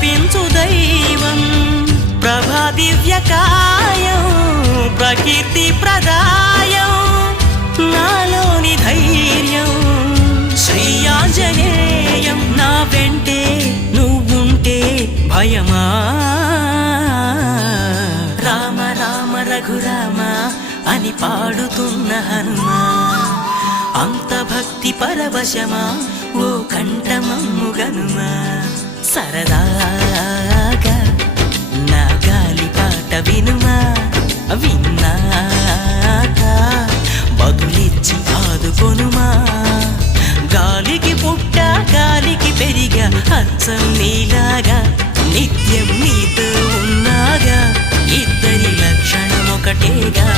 నడిపించు దైవం ప్రభా దివ్యకాయం ప్రకీర్తి ప్రదాయం నాలోని ధైర్యం శ్రీ ఆంజనేయం నా వెంటే నువ్వుంటే భయమా రామ రామ రఘురామ అని పాడుతున్న హనుమా అంత భక్తి పరవశమా ఓ కంఠమమ్ముగనుమా సరదాగా నా గాలి పాట వినుమా విన్నాక బదులిచ్చి ఆదుకొనుమా గాలికి పుట్ట గాలికి పెరిగా అచ్చం నీలాగా నిత్యం నీతో ఉన్నాగా ఇద్దరి లక్షణం ఒకటేగా